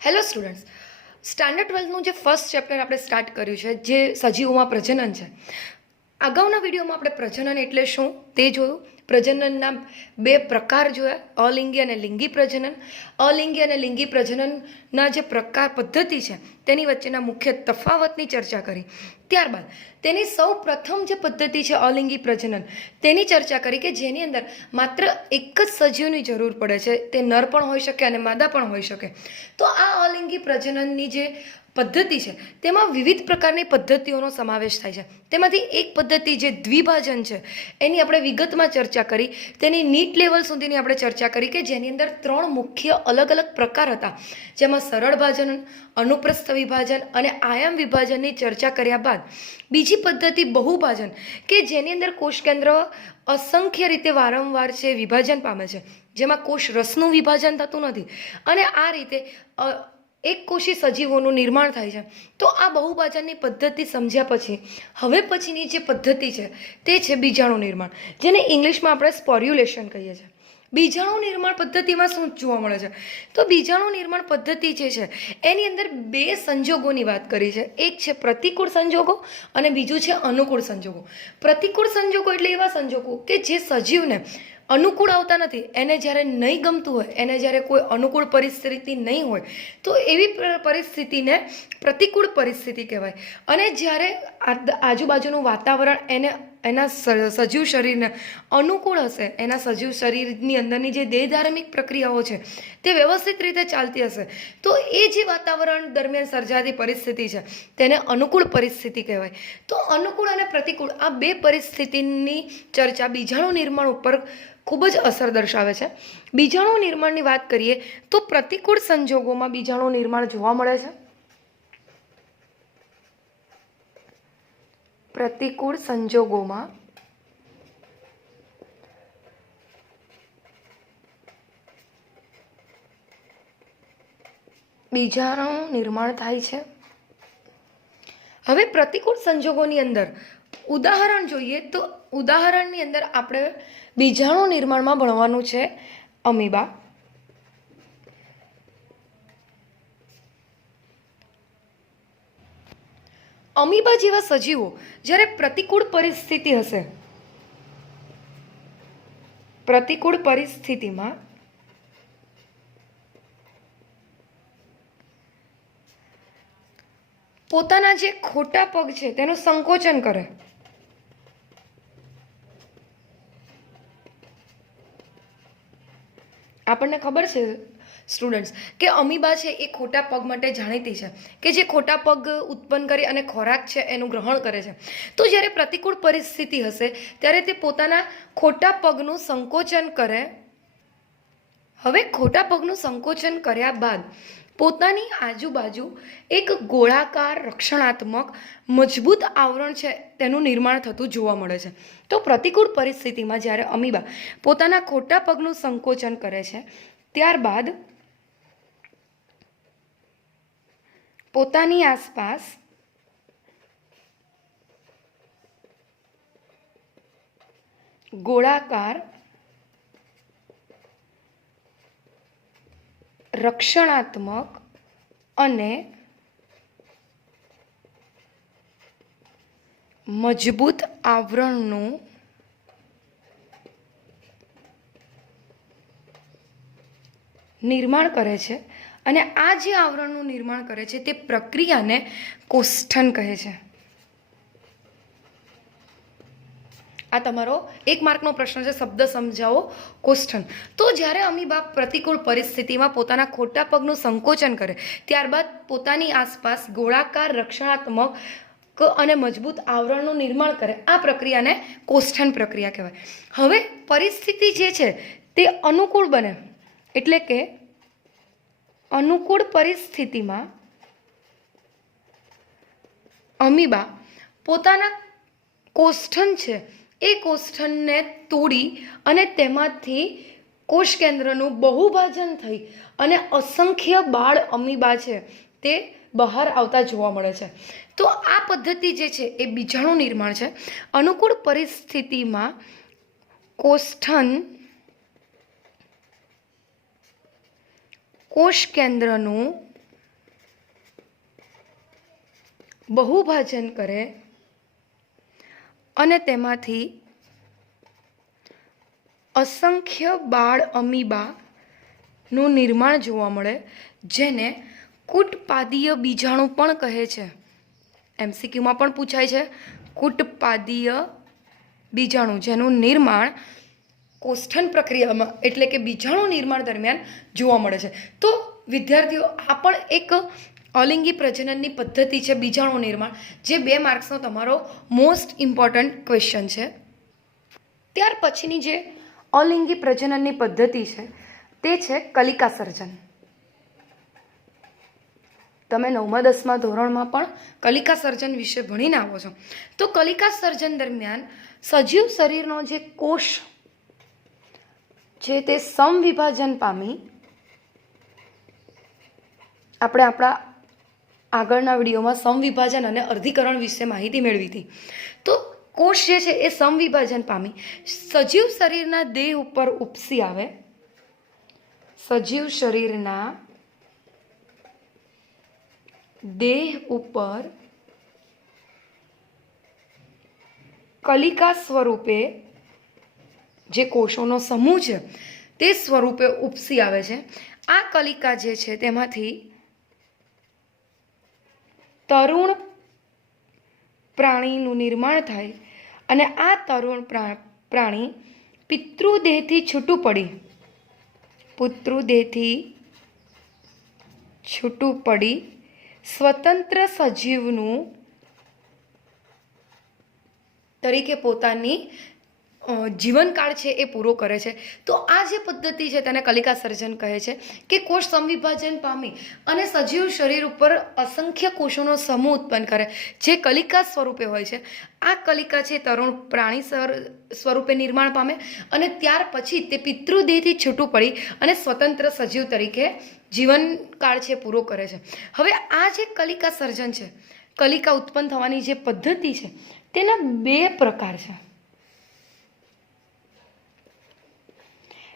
Hello students, standard 12નું જે first chapter આપણે start કર્યું છે જે સજીવોમાં પ્રજનન છે. અગાઉના વિડીયોમાં આપણે પ્રજનન એટલે શું તે જોયું. પ્રજનનના બે પ્રકાર જોયા, અલિંગી અને લિંગી પ્રજનન. અલિંગી અને લિંગી પ્રજનનના જે પ્રકાર પદ્ધતિ છે તેની વચ્ચેના મુખ્ય તફાવતની ચર્ચા કરી. ત્યારબાદ તેની સૌ પ્રથમ જે પદ્ધતિ છે અલિંગી પ્રજનન તેની ચર્ચા કરી કે જેની અંદર માત્ર એક જ સજીવની જરૂર પડે છે. તે નર પણ હોઈ શકે અને માદા પણ હોઈ શકે. તો આ અલિંગી પ્રજનનની જે પદ્ધતિ છે તેમાં વિવિધ પ્રકારની પદ્ધતિઓનો સમાવેશ થાય છે. તેમાંથી એક પદ્ધતિ જે દ્વિભાજન છે એની આપણે વિગતમાં ચર્ચા કરી. તેની નીટ લેવલ સુધીની આપણે ચર્ચા કરી કે જેની અંદર 3 મુખ્ય અલગ અલગ પ્રકાર હતા, જેમાં સરળ ભાજન, અનુપ્રસ્થ વિભાજન અને આયામ વિભાજનની ચર્ચા કર્યા બાદ બીજી પદ્ધતિ બહુભાજન કે જેની અંદર કોષ કેન્દ્ર અસંખ્ય રીતે વારંવાર છે વિભાજન પામે છે, જેમાં કોષ રસનું વિભાજન થતું નથી અને આ રીતે એક કોષી સજીવોનું નિર્માણ થાય છે. તો આ બહુભાજનની પદ્ધતિ સમજ્યા પછી હવે પછીની જે પદ્ધતિ છે તે છે બીજાણુ નિર્માણ, જેને ઇંગ્લિશમાં આપણે સ્પોર્યુલેશન કહીએ છીએ. બીજાણુ નિર્માણ પદ્ધતિમાં શું જોવા મળે છે? તો બીજાણુ નિર્માણ પદ્ધતિ જે છે એની અંદર 2 સંજોગોની વાત કરી છે. એક છે પ્રતિકૂળ સંજોગો અને બીજું છે અનુકૂળ સંજોગો. પ્રતિકૂળ સંજોગો એટલે એવા સંજોગો કે જે સજીવને અનુકૂળ આવતા નથી. એને જ્યારે નહીં ગમતું હોય, એને જ્યારે કોઈ અનુકૂળ પરિસ્થિતિ નહીં હોય તો એવી પરિસ્થિતિને પ્રતિકૂળ પરિસ્થિતિ કહેવાય. અને જ્યારે આજુબાજુનું વાતાવરણ એના સજીવ શરીરને અનુકૂળ હશે, એના સજીવ શરીરની અંદરની જે દેહધાર્મિક પ્રક્રિયાઓ છે તે વ્યવસ્થિત રીતે ચાલતી હશે, તો એ જે વાતાવરણ દરમિયાન સર્જાતી પરિસ્થિતિ છે તેને અનુકૂળ પરિસ્થિતિ કહેવાય. તો અનુકૂળ અને પ્રતિકૂળ આ 2 પરિસ્થિતિની ચર્ચા બીજાણુ નિર્માણ ઉપર ખૂબ જ અસર દર્શાવે છે. બીજાણુ નિર્માણની વાત કરીએ તો પ્રતિકૂળ સંજોગોમાં બીજાણુ નિર્માણ જોવા મળે છે. પ્રતિકૂળ સંજોગોમાં બીજાણુ નિર્માણ થાય છે. હવે પ્રતિકૂળ સંજોગોની અંદર ઉદાહરણ જોઈએ તો ઉદાહરણની અંદર આપણે બીજાણુ નિર્માણમાં ભણવાનું છે અમીબા. અમીબા જેવા સજીવો જ્યારે પ્રતિકૂળ પરિસ્થિતિ હશે, પ્રતિકૂળ પરિસ્થિતિમાં પોતાના જે ખોટા પગ છે તેનું સંકોચન કરે. આપણને ખબર છે સ્ટુડન્ટ્સ કે અમીબા છે એ ખોટા પગ માટે જાણીતી છે કે જે ખોટા પગ ઉત્પન્ન કરી અને ખોરાક છે એનું ગ્રહણ કરે છે. તો જ્યારે પ્રતિકૂળ પરિસ્થિતિ હશે ત્યારે તે પોતાના ખોટા પગનું સંકોચન કરે. હવે ખોટા પગનું સંકોચન કર્યા બાદ પોતાની આજુબાજુ એક ગોળાકાર રક્ષણાત્મક મજબૂત આવરણ છે તેનું નિર્માણ થતું જોવા મળે છે. તો પ્રતિકૂળ પરિસ્થિતિમાં જ્યારે અમીબા પોતાના ખોટા પગનું સંકોચન કરે છે, ત્યારબાદ પોતાની આસપાસ ગોળાકાર રક્ષણાત્મક અને મજબૂત આવરણનું નિર્માણ કરે છે. અને આ જે આવરણનું નિર્માણ કરે છે તે પ્રક્રિયાને કોષ્ઠન કહે છે. આ તમારો 1 માર્કનો પ્રશ્ન છે, શબ્દ સમજાવો કોષ્ઠન. તો જ્યારે અમીબા પ્રતિકૂળ પરિસ્થિતિમાં પોતાના ખોટા પગનું સંકોચન કરે, ત્યારબાદ પોતાની આસપાસ ગોળાકાર રક્ષણાત્મક અને મજબૂત આવરણનું નિર્માણ કરે, આ પ્રક્રિયાને કોષ્ઠન પ્રક્રિયા કહેવાય. હવે પરિસ્થિતિ જે છે તે અનુકૂળ બને, એટલે કે અનુકૂળ પરિસ્થિતિમાં અમીબા પોતાના કોષ્ઠન છે એ કોષ્ઠનને તોડી અને તેમાંથી કોષ કેન્દ્રનું બહુભાજન થઈ અને અસંખ્ય બાળ અમીબા છે તે બહાર આવતા જોવા મળે છે. તો આ પદ્ધતિ જે છે એ બીજાણુ નિર્માણ છે. અનુકૂળ પરિસ્થિતિમાં કોષ્ઠન કોષ કેન્દ્રનું બહુભાજન કરે અને તેમાંથી અસંખ્ય બાળ અમીબાનું નિર્માણ જોવા મળે, જેને કૂટપાદીય બીજાણુ પણ કહે છે. એમસીક્યુમાં પણ પૂછાય છે કૂટપાદીય બીજાણુ, જેનું નિર્માણ કોષ્ઠન પ્રક્રિયામાં એટલે કે બીજાણુ નિર્માણ દરમિયાન જોવા મળે છે. તો વિદ્યાર્થીઓ, આ પણ એક અલિંગી પ્રજનનની પદ્ધતિ છે, બીજાણુ નિર્માણ, જે 2 માર્ક્સનો તમારો મોસ્ટ ઇમ્પોર્ટન્ટ ક્વેશ્ચન છે. ત્યાર પછીની જે અલિંગી પ્રજનનની પદ્ધતિ છે તે છે કલિકા સર્જન. તમે 9મા 10મા ધોરણમાં પણ કલિકા સર્જન વિશે ભણીને આવો છો. તો કલિકા સર્જન દરમિયાન સજીવ શરીરનો જે કોષ છે તે સમવિભાજન પામી, આપણે આપણા આગળના વિડીયોમાં સમવિભાજન અને અર્ધીકરણ વિશે માહિતી મેળવી હતી. તો કોષ જે છે એ સમવિભાજન પામી સજીવ શરીરના દેહ ઉપર ઉપસી આવે, સજીવ શરીરના દેહ ઉપર કલિકા સ્વરૂપે જે કોષોનો સમૂહ છે તે સ્વરૂપે ઉપસી આવે છે. આ કલિકા જે છે તેમાંથી તરુણ પ્રાણીનું નિર્માણ થાય અને આ તરુણ પ્રાણી પિતૃદેહથી છૂટું પડી સ્વતંત્ર સજીવનું તરીકે પોતાની જીવનકાળ છે એ પૂરો કરે છે. તો આ જે પદ્ધતિ છે તેને કલિકા સર્જન કહે છે કે કોષ સમવિભાજન પામી અને સજીવ શરીર ઉપર અસંખ્ય કોષોનો સમૂહ ઉત્પન્ન કરે, જે કલિકા સ્વરૂપે હોય છે. આ કલિકા છે તરુણ પ્રાણી સ્વરૂપે નિર્માણ પામે અને ત્યાર પછી તે પિતૃદેહથી છૂટું પડી અને સ્વતંત્ર સજીવ તરીકે જીવનકાળ છે પૂરો કરે છે. હવે આ જે કલિકા સર્જન છે, કલિકા ઉત્પન્ન થવાની જે પદ્ધતિ છે, તેના 2 પ્રકાર છે.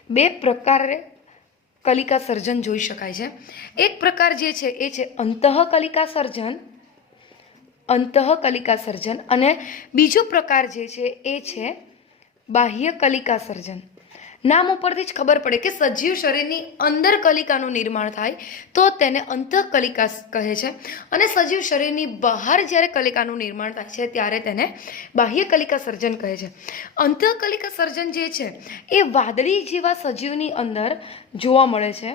2 પ્રકારે કલિકા સર્જન જોઈ શકાય છે. એક પ્રકાર જે છે એ છે અંતઃકલિકા સર્જન અને બીજો પ્રકાર જે છે એ છે બાહ્ય કલિકા સર્જન. નામ ઉપરથી જ ખબર પડે કે સજીવ શરીરની અંદર કલિકાનું નિર્માણ થાય તો તેને અંતઃકલિકા કહે છે, અને સજીવ શરીરની બહાર જ્યારે કલિકાનું નિર્માણ થાય છે ત્યારે તેને બાહ્ય કલિકા સર્જન કહે છે. અંતઃકલિકા સર્જન જે છે એ વાદળી જેવા સજીવની અંદર જોવા મળે છે.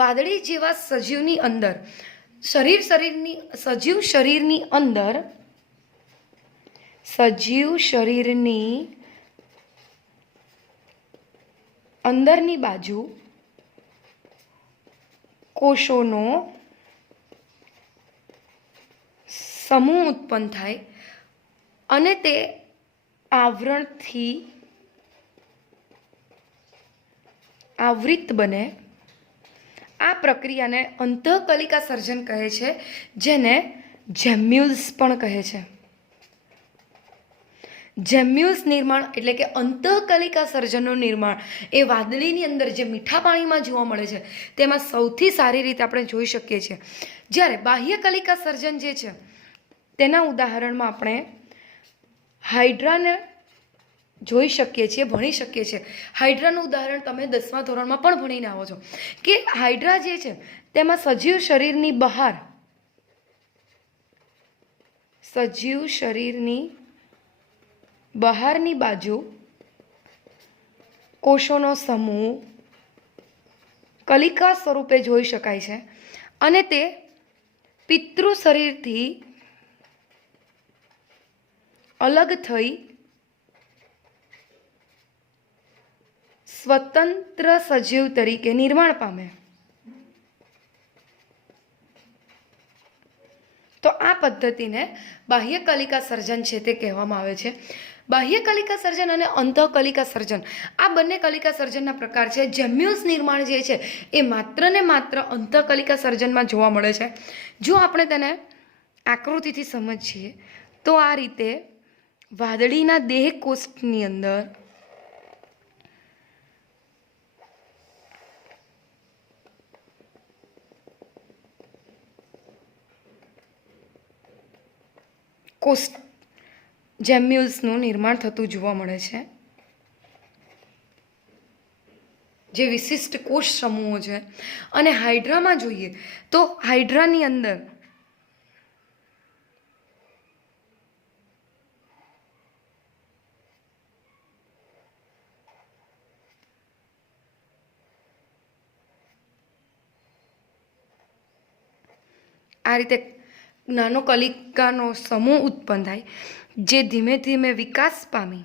વાદળી જેવા સજીવની અંદર સજીવ શરીરની અંદરની બાજુ કોષોનો સમૂહ ઉત્પન્ન થાય અને તે આવરણથી આવૃત બને. આ પ્રક્રિયાને અંતઃકલિકા સર્જન કહે છે, જેને જેમ્યુલ્સ પણ કહે છે. જેમ્યુલ્સ નિર્માણ એટલે કે અંતઃકલિકા સર્જનનું નિર્માણ એ વાદળીની અંદર જે મીઠા પાણીમાં જોવા મળે છે તેમાં સૌથી સારી રીતે આપણે જોઈ શકીએ છીએ. જ્યારે બાહ્ય કલિકા સર્જન જે છે તેના ઉદાહરણમાં આપણે હાઇડ્રાને જોઈ શકીએ છીએ, ભણી શકીએ છીએ. હાઇડ્રાનું ઉદાહરણ તમે 10મા ધોરણમાં પણ ભણીને આવો છો કે હાઇડ્રા જે છે તેમાં સજીવ શરીરની બહારની બાજુ કોષોનો સમૂહ કલિકા સ્વરૂપે જોઈ શકાય છે અને તે પિતૃ શરીરથી અલગ થઈ સ્વતંત્ર સજીવ તરીકે નિર્માણ પામે. તો આ પદ્ધતિને બાહ્ય કલિકા સર્જન છે તે કહેવામાં આવે છે. બાહ્ય કલિકા સર્જન અને અંતઃકલિકા સર્જન આ બંને કલિકા સર્જનના પ્રકાર છે. જેમ્યુલ્સ નિર્માણ જે છે એ માત્ર ને માત્ર અંતઃકલિકા સર્જનમાં જોવા મળે છે. જો આપણે તેને આકૃતિથી સમજીએ તો આ રીતે વાદળીના દેહ કોષ્ઠની અંદર કોષ જેમ્યુલ્સનું નિર્માણ થતું જોવા મળે છે, જે વિશિષ્ટ કોષ સમૂહો છે. અને હાઇડ્રામાં જોઈએ તો હાઇડ્રાની અંદર આ રીતે નાનો કલિકાનો સમૂહ ઉત્પન્ન થાય, જે ધીમે ધીમે વિકાસ પામી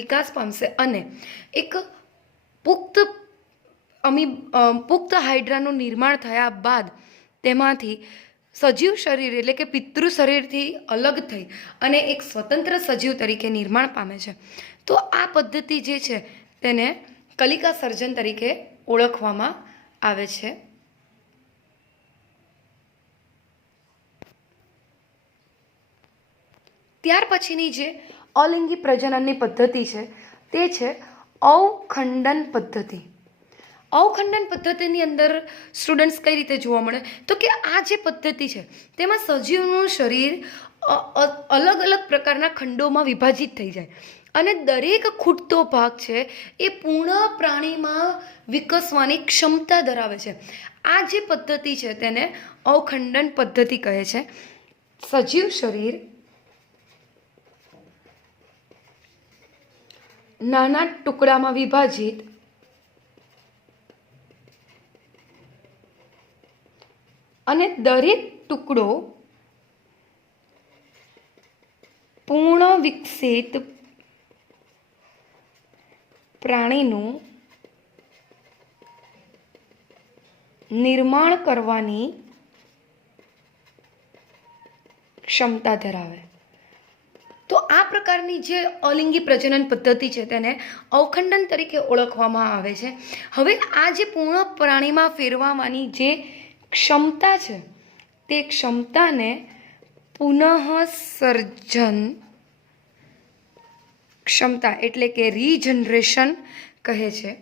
વિકાસ પામશે અને એક પુખ્ત હાઇડ્રાનું નિર્માણ થયા બાદ તેમાંથી સજીવ શરીર એટલે કે પિતૃ શરીરથી અલગ થઈ અને એક સ્વતંત્ર સજીવ તરીકે નિર્માણ પામે છે. તો આ પદ્ધતિ જે છે તેને કલિકા સર્જન તરીકે ઓળખવામાં આવે છે. ત્યાર પછીની જે અલિંગી પ્રજનનની પદ્ધતિ છે તે છે અવખંડન પદ્ધતિ. અવખંડન પદ્ધતિની અંદર સ્ટુડન્ટ્સ કઈ રીતે જોવા મળે તો કે આ જે પદ્ધતિ છે તેમાં સજીવનું શરીર અલગ અલગ પ્રકારના ખંડોમાં વિભાજિત થઈ જાય અને દરેક ખૂટતો ભાગ છે એ પૂર્ણ પ્રાણીમાં વિકસવાની ક્ષમતા ધરાવે છે. આ જે પદ્ધતિ છે તેને અવખંડન પદ્ધતિ કહે છે. સજીવ શરીર નાના ટુકડામાં વિભાજિત અને દરેક ટુકડો પૂર્ણ વિકસિત પ્રાણીનું નિર્માણ કરવાની ક્ષમતા ધરાવે. તો આ પ્રકારની જે અલિંગી પ્રજનન પદ્ધતિ છે તેને અવખંડન તરીકે ઓળખવામાં આવે છે. હવે આ જે પૂર્ણ પ્રાણીમાં ફેરવવાની જે ક્ષમતા છે તે ક્ષમતાને પુનઃસર્જન ક્ષમતા એટલે કે રીજનરેશન કહે છે.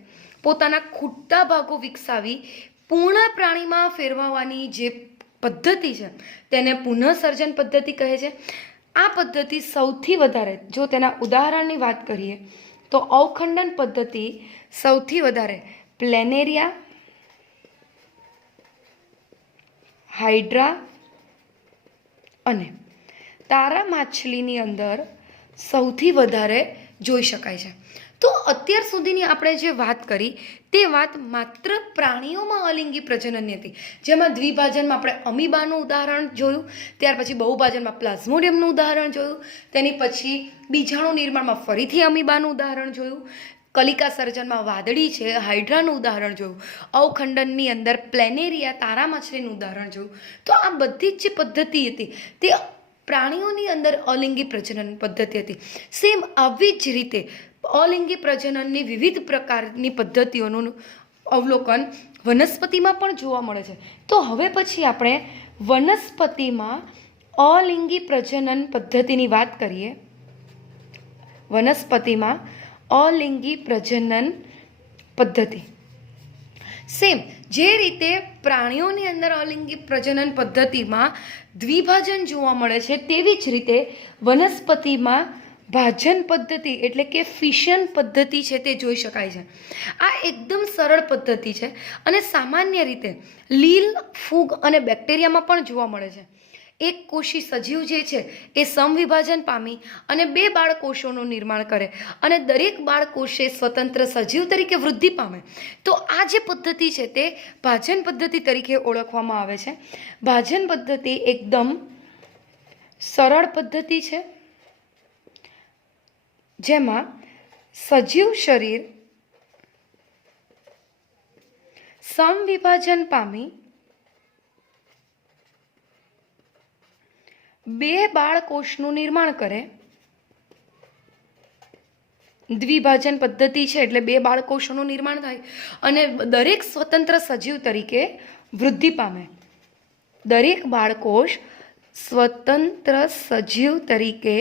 પોતાના ખૂટતા ભાગો વિકસાવી પૂર્ણ પ્રાણીમાં ફેરવવાની જે પદ્ધતિ છે તેને પુનઃસર્જન પદ્ધતિ કહે છે. આ પદ્ધતિ સૌથી વધારે જો તેના ઉદાહરણની વાત કરીએ તો અવખંડન પદ્ધતિ સૌથી વધારે પ્લેનેરિયા, હાઇડ્રા અને તારા માછલીની અંદર સૌથી વધારે જોઈ શકાય છે. તો અત્યાર સુધીની આપણે જે વાત કરી તે વાત માત્ર પ્રાણીઓમાં અલિંગી પ્રજનનની હતી, જેમાં દ્વિભાજનમાં આપણે અમીબાનું ઉદાહરણ જોયું, ત્યાર પછી બહુભાજનમાં પ્લાઝ્મોડિયમનું ઉદાહરણ જોયું, તેની પછી બીજાણુ નિર્માણમાં ફરીથી અમીબાનું ઉદાહરણ જોયું, કલિકા સર્જનમાં વાદળી છે હાઇડ્રાનું ઉદાહરણ જોયું, અવખંડનની અંદર પ્લેનેરિયા તારા માછલીનું ઉદાહરણ જોયું. તો આ બધી જ જે પદ્ધતિ હતી તે પ્રાણીઓની અંદર અલિંગી પ્રજનન પદ્ધતિ હતી. સેમ આવી જ રીતે અલિંગી પ્રજનનની વિવિધ પ્રકારની પદ્ધતિઓનું અવલોકન વનસ્પતિમાં પણ જોવા મળે છે. તો હવે પછી આપણે વનસ્પતિમાં અલિંગી પ્રજનન પદ્ધતિની વાત કરીએ. વનસ્પતિમાં અલિંગી પ્રજનન પદ્ધતિ સેમ જે રીતે પ્રાણીઓની અંદર અલિંગી પ્રજનન પદ્ધતિમાં દ્વિભાજન જોવા મળે છે તેવી જ રીતે વનસ્પતિમાં ભાજન પદ્ધતિ એટલે કે ફિશન પદ્ધતિ છે તે જોઈ શકાય છે. આ એકદમ સરળ પદ્ધતિ છે અને સામાન્ય રીતે લીલ, ફૂગ અને બેક્ટેરિયામાં પણ જોવા મળે છે. એક કોષી સજીવ જે છે એ સમવિભાજન પામી અને 2 બાળકોષોનું નિર્માણ કરે અને દરેક બાળકોષે સ્વતંત્ર સજીવ તરીકે વૃદ્ધિ પામે. તો આ જે પદ્ધતિ છે તે ભાજન પદ્ધતિ તરીકે ઓળખવામાં આવે છે. ભાજન પદ્ધતિ એકદમ સરળ પદ્ધતિ છે જેમાં સજીવ શરીર સમવિભાજન પામી 2 બાળકોષનું નિર્માણ કરે. દ્વિભાજન પદ્ધતિ છે એટલે 2 બાળકોષોનું નિર્માણ થાય અને દરેક સ્વતંત્ર સજીવ તરીકે વૃદ્ધિ પામે. દરેક બાળકોષ સ્વતંત્ર સજીવ તરીકે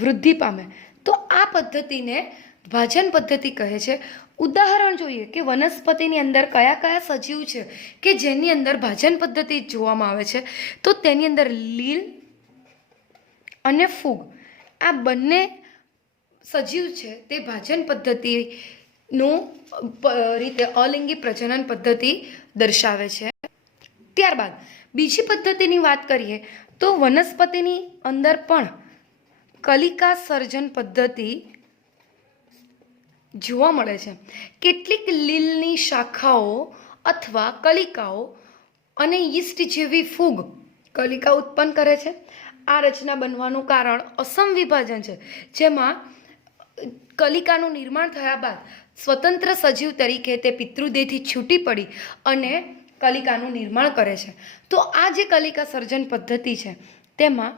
વૃદ્ધિ પામે. તો આ પદ્ધતિને ભાજન પદ્ધતિ કહે છે. ઉદાહરણ જોઈએ કે વનસ્પતિની અંદર કયા કયા સજીવ છે કે જેની અંદર ભાજન પદ્ધતિ જોવામાં આવે છે. તો તેની અંદર લીલ અને ફૂગ આ બંને સજીવ છે તે ભાજન પદ્ધતિનું રીતે અલિંગી પ્રજનન પદ્ધતિ દર્શાવે છે. ત્યારબાદ બીજી પદ્ધતિની વાત કરીએ તો વનસ્પતિની અંદર પણ કલિકા સર્જન પદ્ધતિ જોવા મળે છે. કેટલીક લીલની શાખાઓ અથવા કલિકાઓ અને યીસ્ટ જેવી ફૂગ કલિકા ઉત્પન્ન કરે છે. આ રચના બનવાનું કારણ અસમ વિભાજન છે, જેમાં કલિકાનું નિર્માણ થયા બાદ સ્વતંત્ર સજીવ તરીકે તે પિતૃદેહથી છૂટી પડી અને કલિકાનું નિર્માણ કરે છે. તો આ જે કલિકા સર્જન પદ્ધતિ છે તેમાં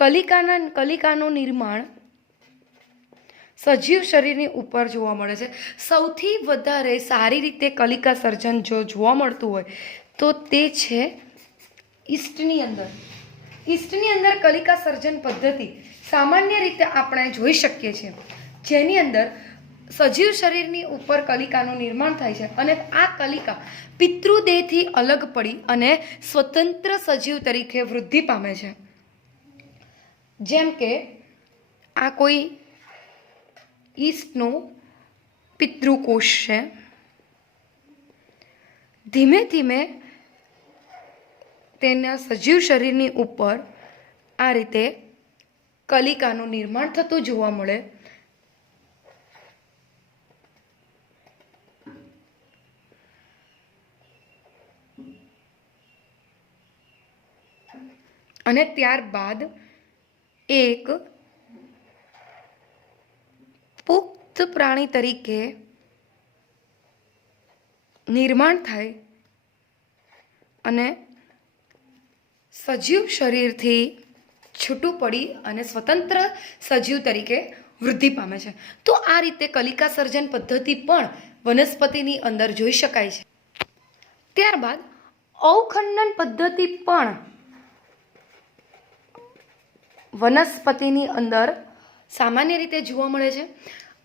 કલિકાનું નિર્માણ સજીવ શરીરની ઉપર જોવા મળે છે. સૌથી વધારે સારી રીતે કલિકા સર્જન જો જોવા મળતું હોય તો તે છે ઈસ્ટની અંદર. ઈસ્ટની અંદર કલિકા સર્જન પદ્ધતિ સામાન્ય રીતે આપણે જોઈ શકીએ છીએ, જેની અંદર સજીવ શરીરની ઉપર કલિકાનું નિર્માણ થાય છે અને આ કલિકા પિતૃદેહથી અલગ પડી અને સ્વતંત્ર સજીવ તરીકે વૃદ્ધિ પામે છે. જેમ કે આ કોઈ ઈસ્ટનો પિતૃકોષ છે. ધીમે ધીમે તેના સજીવ શરીરની ઉપર આ રીતે કલિકાનું નિર્માણ થતું જોવા મળે. અને ત્યારબાદ એક પુખ્ત પ્રાણી તરીકે નિર્માણ થાય અને સજીવ શરીરથી છૂટું પડી અને સ્વતંત્ર સજીવ તરીકે વૃદ્ધિ પામે છે. તો આ રીતે કલિકા સર્જન પદ્ધતિ પણ વનસ્પતિની અંદર જોઈ શકાય છે. ત્યારબાદ અવખંડન પદ્ધતિ પણ વનસ્પતિની અંદર સામાન્ય રીતે જોવા મળે છે.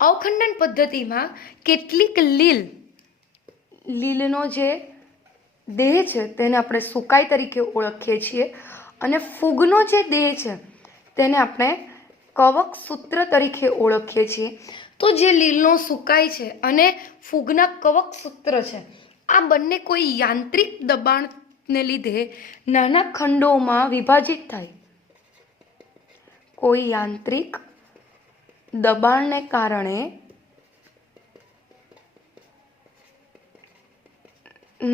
અવખંડન પદ્ધતિમાં કેટલીક લીલનો જે દેહ છે તેને આપણે સુકાઈ તરીકે ઓળખીએ છીએ અને ફૂગનો જે દેહ છે તેને આપણે કવક સૂત્ર તરીકે ઓળખીએ છીએ. તો જે લીલનો સુકાઈ છે અને ફૂગના કવક સૂત્ર છે આ બંને કોઈ યાંત્રિક દબાણને લીધે નાના ખંડોમાં વિભાજિત થાય. કોઈ યાંત્રિક દબાણને કારણે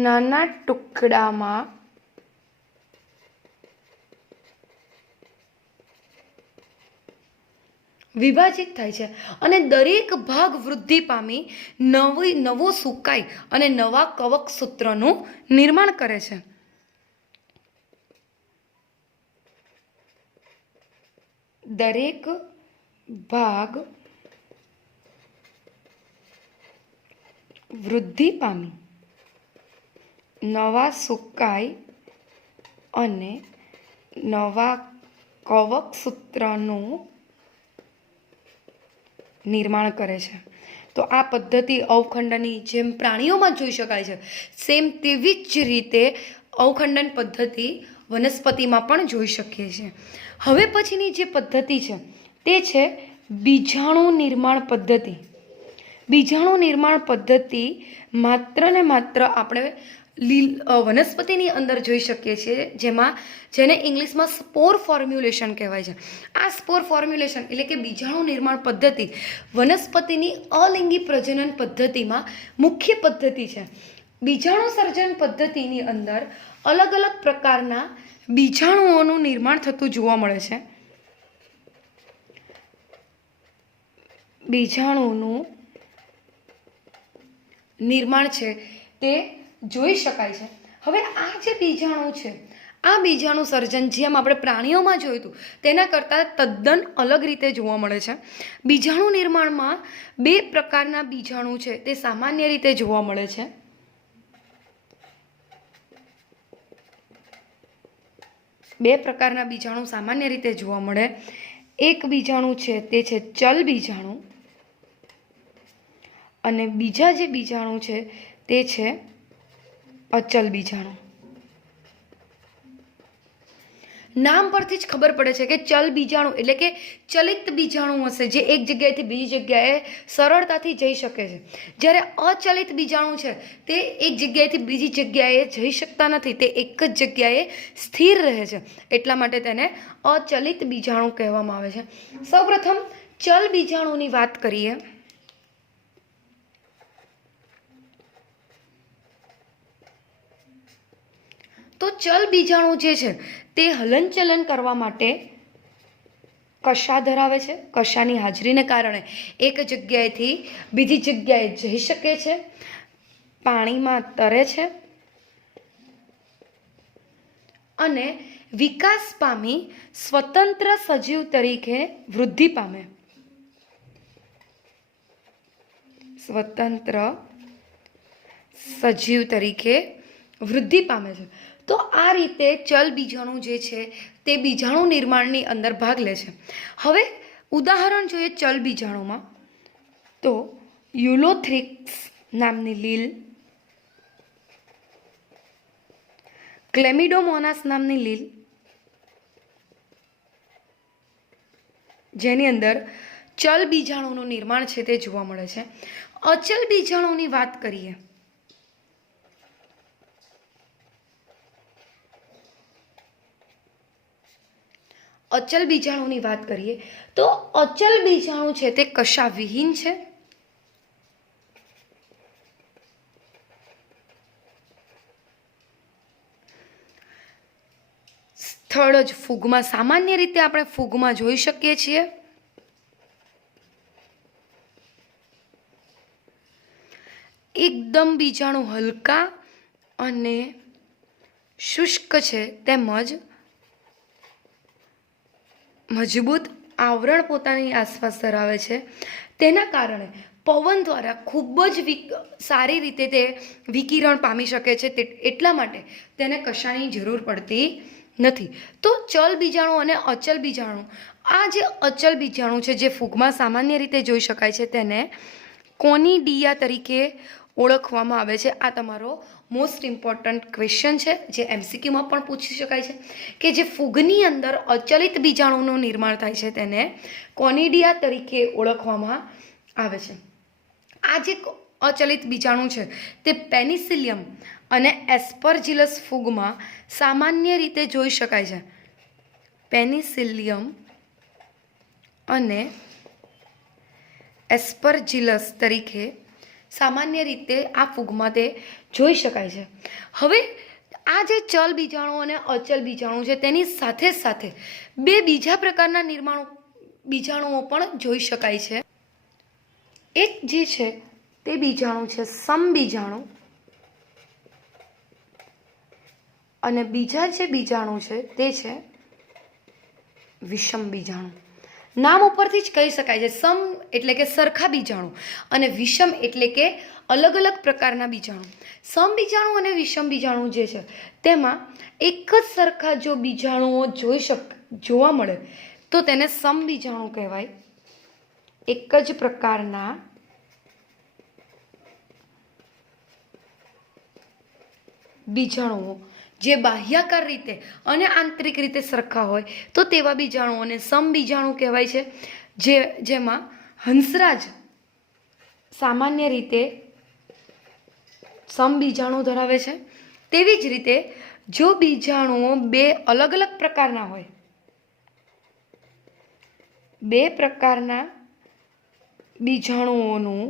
નાના ટુકડામાં વિભાજિત થાય છે અને દરેક ભાગ વૃદ્ધિ પામી નવો સુકાઈ અને નવા કવક સૂત્રનું નિર્માણ કરે છે. દરેક ભાગ વૃદ્ધિ પામી નવા સુકાઈ અને નવા કવક સૂત્રનું નિર્માણ કરે છે. તો આ પદ્ધતિ અવખંડનની જેમ પ્રાણીઓમાં જોઈ શકાય છે, સેમ તેવી જ રીતે અવખંડન પદ્ધતિ વનસ્પતિમાં પણ જોઈ શકીએ છીએ. હવે પછીની જે પદ્ધતિ છે તે છે બીજાણુ નિર્માણ પદ્ધતિ. બીજાણુ નિર્માણ પદ્ધતિ માત્ર ને માત્ર આપણે વનસ્પતિની અંદર જોઈ શકીએ છીએ, જેને ઇંગ્લિશમાં સ્પોર ફોર્મ્યુલેશન કહેવાય છે. આ સ્પોર ફોર્મ્યુલેશન એટલે કે બીજાણુ નિર્માણ પદ્ધતિ વનસ્પતિની અલિંગી પ્રજનન પદ્ધતિમાં મુખ્ય પદ્ધતિ છે. બીજાણુ સર્જન પદ્ધતિની અંદર અલગ અલગ પ્રકારના બીજાણુઓનું નિર્માણ થતું જોવા મળે છે. બીજાણુનું નિર્માણ છે તે જોઈ શકાય છે. હવે આ જે બીજાણુ છે આ બીજાણુ સર્જન જેમ આપણે પ્રાણીઓમાં જોયું હતું તેના કરતાં તદ્દન અલગ રીતે જોવા મળે છે. બીજાણુ નિર્માણમાં 2 પ્રકારના બીજાણુ છે તે સામાન્ય રીતે જોવા મળે છે. બે પ્રકારના બીજાણુ સામાન્ય રીતે જોવા મળે. એક બીજાણુ છે તે છે ચલ બીજાણુ અને બીજા જે બીજાણુ છે તે છે અચલ બીજાણુ. નામ પરથી જ ખબર પડે છે કે ચલ બીજાણુ એટલે કે ચલિત બીજાણુ હશે, જે એક જગ્યાએથી બીજી જગ્યાએ સરળતાથી જઈ શકે છે. જ્યારે અચલિત બીજાણુ છે તે એક જગ્યાએથી બીજી જગ્યાએ જઈ શકતા નથી, તે એક જ જગ્યાએ સ્થિર રહે છે, એટલા માટે તેને અચલિત બીજાણુ કહેવામાં આવે છે. સૌપ્રથમ ચલ બીજાણુની વાત કરીએ. તો ચલ બીજાણુ જે છે તે હલનચલન કરવા માટે કશા ધરાવે છે. કશાની હાજરીને કારણે એક જગ્યાએથી બીજી જગ્યાએ જઈ શકે છે, પાણીમાં તરે છે અને વિકાસ પામી સ્વતંત્ર સજીવ તરીકે વૃદ્ધિ પામે. સ્વતંત્ર સજીવ તરીકે વૃદ્ધિ પામે છે. તો આ રીતે ચલ બીજાણુ જે છે તે બીજાણુ નિર્માણની અંદર ભાગ લે છે. હવે ઉદાહરણ જોઈએ ચલ બીજાણુમાં, તો યુલોથ્રિક્સ નામની લીલ, ક્લેમિડોમોનાસ નામની લીલ, જેની અંદર ચલ બીજાણુનું નિર્માણ છે તે જોવા મળે છે. અચલ બીજાણુની વાત કરીએ. અચલ બીજાણુની વાત કરીએ તો અચલ બીજાણુ છે તે કશા વિહીન છે. સ્થળ જ ફૂગમાં, સામાન્ય રીતે આપણે ફૂગમાં જોઈ શકીએ છીએ. એકદમ બીજાણુ હલકા અને શુષ્ક છે, તેમજ મજબૂત આવરણ પોતાની આસપાસ ધરાવે છે. તેના કારણે પવન દ્વારા ખૂબ જ સારી રીતે તે વિકિરણ પામી શકે છે, એટલા માટે તેને કશાની જરૂર પડતી નથી. તો ચલ બીજાણુ અને અચલ બીજાણુ, આ જે અચલ બીજાણુ છે જે ફૂગમાં સામાન્ય રીતે જોઈ શકાય છે તેને કોનિડિયા તરીકે ઓળખવામાં આવે છે. આ તમારો મોસ્ટ ઇમ્પોર્ટન્ટ ક્વેશ્ચન છે જે MCQમાં પણ પૂછી શકાય છે કે જે ફૂગની અંદર અચલિત બીજાણુનું નિર્માણ થાય છે તેને કોનિડિયા તરીકે ઓળખવામાં આવે છે. આ જે અચલિત બીજાણુ છે તે પેનિસિલિયમ અને એસ્પરજિલસ ફૂગમાં સામાન્ય રીતે જોઈ શકાય છે. પેનિસિલિયમ અને એસ્પરજિલસ તરીકે સામાન્ય રીતે આ ફૂગમાં તે જોઈ શકાય છે. હવે આ જે ચલ બીજાણુ અને અચલ બીજાણુ છે તેની સાથે સાથે બે બીજા પ્રકારના બીજાણુઓ પણ જોઈ શકાય છે. એક જે છે તે બીજાણુ છે સમબીજાણુ અને બીજા જે બીજાણુ છે તે છે વિષમ બીજાણુ. નામ ઉપરથી જ કહી શકાય છે, સમ એટલે કે સરખા બીજાણુ અને વિષમ એટલે કે અલગ અલગ પ્રકારના બીજાણુ. સમ બીજાણુ અને વિષમ બીજાણુ જે છે તેમાં એક જ સરખા જો બીજાણુઓ જોવા મળે તો તેને સમ બીજાણુ કહેવાય. એક જ પ્રકારના બીજાણુઓ જે બાહ્યાકાર રીતે અને આંતરિક રીતે સરખા હોય તો તેવા બીજાણુઓને સમ બીજાણુ કહેવાય છે. જેમાં હંસરાજ સામાન્ય રીતે સમ બીજાણુ ધરાવે છે. તેવી જ રીતે જો બીજાણુઓ બે અલગ અલગ પ્રકારના હોય, બે પ્રકારના બીજાણુઓનું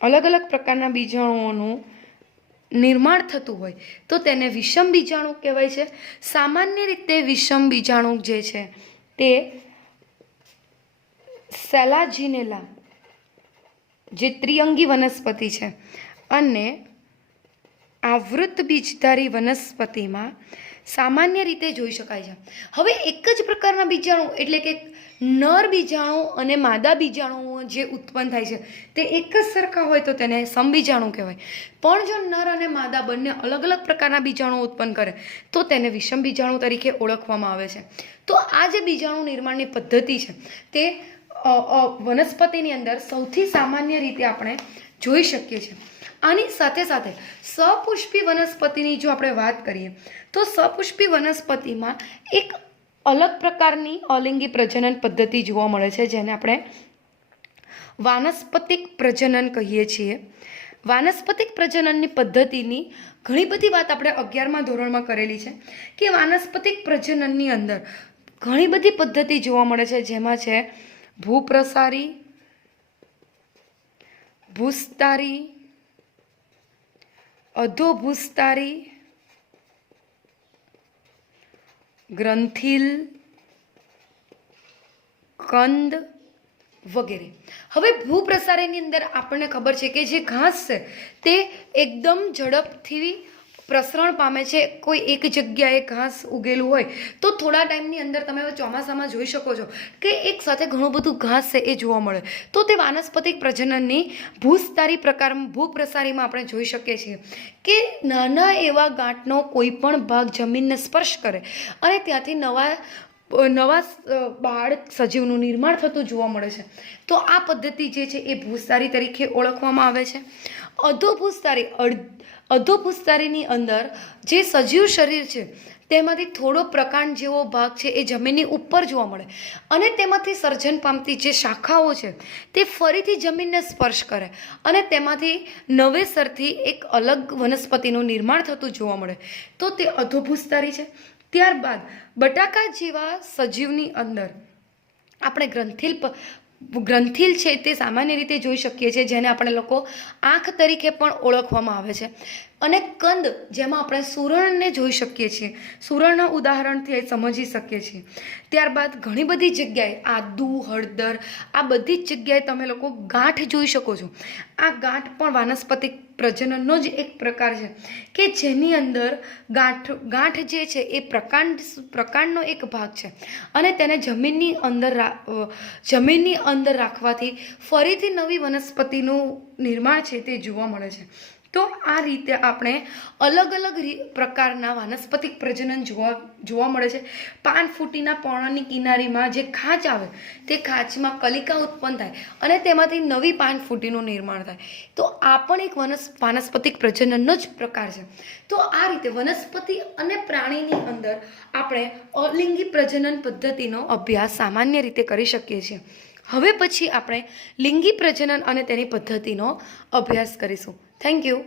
અલગ અલગ પ્રકારના બીજાણુઓનું નિર્માણ થતું હોય તો તેને વિષમ બીજાણુ કહેવાય છે. સામાન્ય રીતે વિષમ બીજાણુ જે છે તે સેલાજિનેલા જે ત્રિઅંગી વનસ્પતિ છે અને આવૃત બીજધારી વનસ્પતિમાં સામાન્ય રીતે જોઈ શકાય છે. હવે એક જ પ્રકારના બીજાણુ એટલે કે નર બીજાણુ અને માદા બીજાણુઓ જે ઉત્પન્ન થાય છે તે એક જ સરખા હોય તો તેને સમબીજાણુ કહેવાય. પણ જો નર અને માદા બંને અલગ અલગ પ્રકારના બીજાણુ ઉત્પન્ન કરે તો તેને વિષમ બીજાણુ તરીકે ઓળખવામાં આવે છે. તો આ જે બીજાણુ નિર્માણની પદ્ધતિ છે તે વનસ્પતિની અંદર સૌથી સામાન્ય રીતે આપણે જોઈ શકીએ છીએ. આની સાથે સાથે સપુષ્પી વનસ્પતિની જો આપણે વાત કરીએ તો સપુષ્પી વનસ્પતિમાં એક અલગ પ્રકારની અલિંગી પ્રજનન પદ્ધતિ જોવા મળે છે, જેને આપણે વાનસ્પતિક પ્રજનન કહીએ છીએ. વાનસ્પતિક પ્રજનનની પદ્ધતિની ઘણી બધી વાત આપણે 11મા ધોરણમાં કરેલી છે કે વાનસ્પતિક પ્રજનનની અંદર ઘણી બધી પદ્ધતિ જોવા મળે છે, જેમાં છે ભૂપ્રસારી, ભૂસ્તારી, અધોભૂસ્તારી, ગ્રંથિલ, કંદ વગેરે. હવે ભૂપ્રસારીની અંદર આપણને ખબર છે કે જે ઘાસ છે તે એકદમ ઝડપથી પ્રસરણ પામે છે. કોઈ એક જગ્યાએ ઘાસ ઉગેલું હોય તો થોડા ટાઈમની અંદર તમે ચોમાસામાં જોઈ શકો છો કે એક સાથે ઘણું બધું ઘાસ છે એ જોવા મળે. તો તે વાનસ્પતિક પ્રજનનની ભૂપ્રસારીમાં આપણે જોઈ શકીએ છીએ કે નાના એવા ગાંઠનો કોઈ પણ ભાગ જમીનને સ્પર્શ કરે અને ત્યાંથી નવા બાળ સજીવનું નિર્માણ થતું જોવા મળે છે. તો આ પદ્ધતિ જે છે એ ભૂસ્તારી તરીકે ઓળખવામાં આવે છે. અધોભૂસ્તારીની અંદર જે સજીવ શરીર છે તેમાંથી થોડો પ્રકાંડ જેવો ભાગ છે એ જમીનની ઉપર જોવા મળે અને તેમાંથી સર્જન પામતી જે શાખાઓ છે તે ફરીથી જમીનને સ્પર્શ કરે અને તેમાંથી નવેસરથી એક અલગ વનસ્પતિનું નિર્માણ થતું જોવા મળે. તો તે અધોભૂસ્તારી છે. ત્યારબાદ બટાકા જેવા સજીવની અંદર આપણે ગ્રંથિલ છે તે સામાન્ય રીતે જોઈ શકીએ છીએ, જેને આપણે લોકો આંખ તરીકે પણ ઓળખવામાં આવે છે. અને કંદ જેમાં આપણે સુરણને જોઈ શકીએ છીએ, સુરણના ઉદાહરણથી એ સમજી શકીએ છીએ. ત્યારબાદ ઘણી બધી જગ્યાએ આદુ, હળદર આ બધી જ જગ્યાએ તમે લોકો ગાંઠ જોઈ શકો છો. આ ગાંઠ પણ વાનસ્પતિક પ્રજનનનો જ એક પ્રકાર છે કે જેની અંદર ગાંઠ જે છે એ પ્રકાંડનો એક ભાગ છે અને તેને જમીનની અંદર રાખવાથી ફરીથી નવી વનસ્પતિનું નિર્માણ છે તે જોવા મળે છે. તો આ રીતે આપણે અલગ અલગ પ્રકારના વાનસ્પતિક પ્રજનન જોવા મળે છે. પાનફૂટીના પર્ણની કિનારીમાં જે ખાંચ આવે તે ખાંચમાં કલિકા ઉત્પન્ન થાય અને તેમાંથી નવી પાનફૂટીનું નિર્માણ થાય. તો આ પણ એક વાનસ્પતિક પ્રજનનનો જ પ્રકાર છે. તો આ રીતે વનસ્પતિ અને પ્રાણીની અંદર આપણે અલિંગી પ્રજનન પદ્ધતિનો અભ્યાસ સામાન્ય રીતે કરી શકીએ છીએ. હવે પછી આપણે લિંગી પ્રજનન અને તેની પદ્ધતિનો અભ્યાસ કરીશું. Thank you.